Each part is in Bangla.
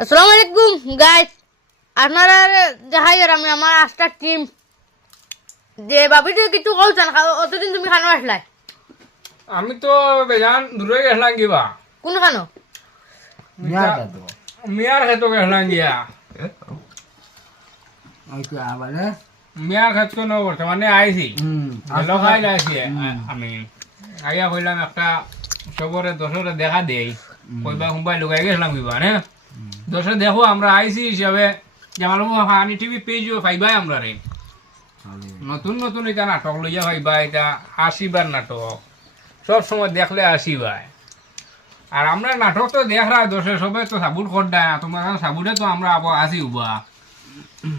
আসসালামু আলাইকুম গাইস, আপনারা দেখাই আর আমি আমার আস্টার টিম যে বাবিতে কিছু কইছেন অতদিন তুমি খানো আসলাই আমি তো বেজান দূরে গেছিলাম গিবা কোন খানো মিয়ার খেতো গেছিলাম গিয়া মিয়ার খেত কোন বর্তমানে আইছি ভালো খাই আইছি আমি আইয়া কইলাম একটা সবরে দশরে দেখা দেই কইবা হুম্বাই লুকাই গেছিলাম গিবা না দশরে দেখো আমরা আইছি হিসাবে যেমন হানি টিভি পেজও পাইবাই আমরা রে নতুন নতুন এটা নাটক লইয়া পাইবা এটা হাসিবার নাটক সব সময় দেখলে আসিবাই আর আমরা নাটক তো দেখরা দোষে সবাই তো সাবুট করডা তোমার সাবুটে তো আমরা আসি উবা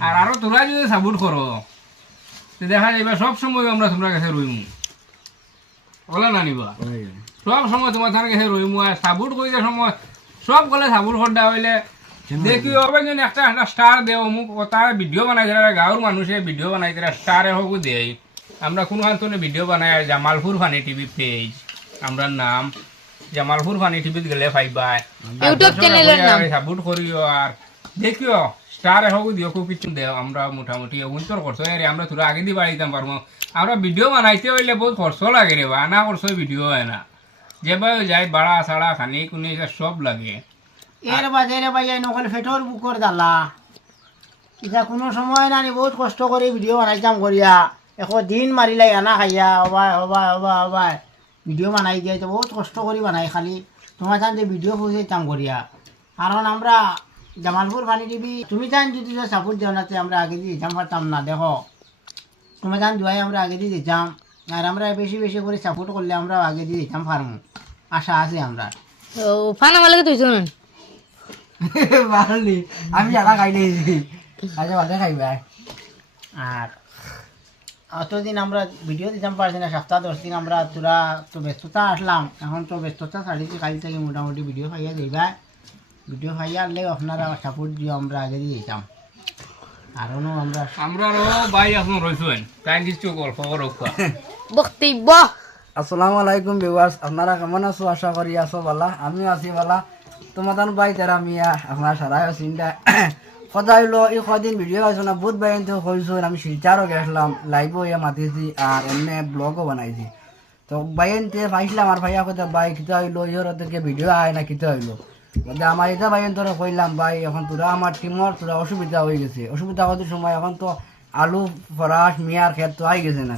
আর আরো তোরা যদি সাবুট করো দেখা যাবে সব সময় আমরা তোমার কাছে রইমু বলে না নিবা সব সময় তোমার কাছে রইমু আর সাবুট করিতে সময় সব গলে সাবুট করডা হইলে দেখি হবে যেন একটা একটা স্টার দেও মুখ তার ভিডিও বানাই দিলে গাঁৱৰ মানুষে ভিডিও বানাই দিলে স্টারে হোক দেই আমরা কোন খান্তনে ভিডিও বানাই জামালপুর ফানি টিভি পেজ আমরা নাম জামালপুর ফানি টিভিত গেলে পাইবা ইউটিউব চ্যানেলের নাম সাপোর্ট করিও আর দেখিও স্টার হোক দিও খুব কিছু দেও আমরা মোটামুটি উন্তর খরচ রে আমরা তোরা আগে দিয়ে বাড়িতাম পারবো আমরা ভিডিও বানাইতে হইলে বহুত খরচ লাগে রে বা না খরচ ভিডিও হয় না যেভাবে যাই বাড়া ছাড়া খানি কুনি সব লাগে এর বাদে রে ভাই নকল ফেটর বুকর দালা এটা কোনো সময় না বহুত কষ্ট করে ভিডিও বানাইতাম করিয়া এখন দিন মারিলাই আনা খাইয়া হবাই হবাই হবাই হবাই ভিডিও বানাই দিয়ে তো বহুত কষ্ট করে বানাই খালি তোমার চান যে ভিডিও পৌঁছাইতাম করিয়া কারণ আমরা জামালপুর ফানি টিভি তুমি চান যদি সাপোর্ট দেও না আমরা আগে দিয়ে দিতাম পারতাম না দেখো তোমার চান দুয়াই আমরা আগে দিয়ে দিতাম আর আমরা বেশি বেশি করে সাপোর্ট করলে আমরা আগে দিয়ে দিতাম পারবো আশা আছে আমরা ও ফানা মালকে তুই শুনুন পারলি আমি জানা খাই দিয়েছি আচ্ছা ভালো খাইবা আর অতদিন আমরা ভিডিও দিতাম পারছি না সপ্তাহ 10 দিন আমরা তোরা তো ব্যস্ততা আসলাম এখন তো ব্যস্ততা ছাড়িয়েছি কাল থেকে মোটামুটি ভিডিও খাইয়া দিবা ভিডিও খাইয়া আনলে আপনারা সাপোর্ট দিও আমরা আগে দিয়ে দিতাম আরও আমরা আমরারও ভাই এখন রইছেন তাই কিছু গল্প রক্ষা বক্তব্য আসসালামু আলাইকুম ভিউয়ার্স, আপনারা কেমন আছো? আশা করি আছো ভালা, আমিও আছি ভালা। তোমাদের ভাই তেরা মিয়া আপনার সারাই চিন্তা কথা হইলো এই কদিন ভিডিও পাইছো না বহুত ভাই তো হয়েছো আমি শিলচারও গেছিলাম লাইভও ইয়ে মাতিছি আর এমনি ব্লগও বানাইছি তো বাইনতে পাইছিলাম আর ভাইয়া কথা ভাই কিতা হইলো ইহর ওদেরকে ভিডিও আয় না কিতা হইলো বলতে আমার এটা ভাই তোরা কইলাম ভাই এখন তোরা আমার টিমর তোরা অসুবিধা হয়ে গেছে অসুবিধা হওয়ার সময় এখন তো আলু ফরাস মিয়ার ক্ষেত তো আই গেছে না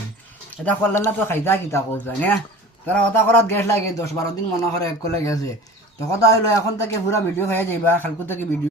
এটা করলেন না তো খাইতা কিতা করছে না তারা কথা করাত গ্যাস লাগে 10-12 দিন মনে করে এক কলে গেছে তো কথা হইলো এখন থেকে পুরা ভিডিও খাইয়া যাইবা কালকে থেকে ভিডিও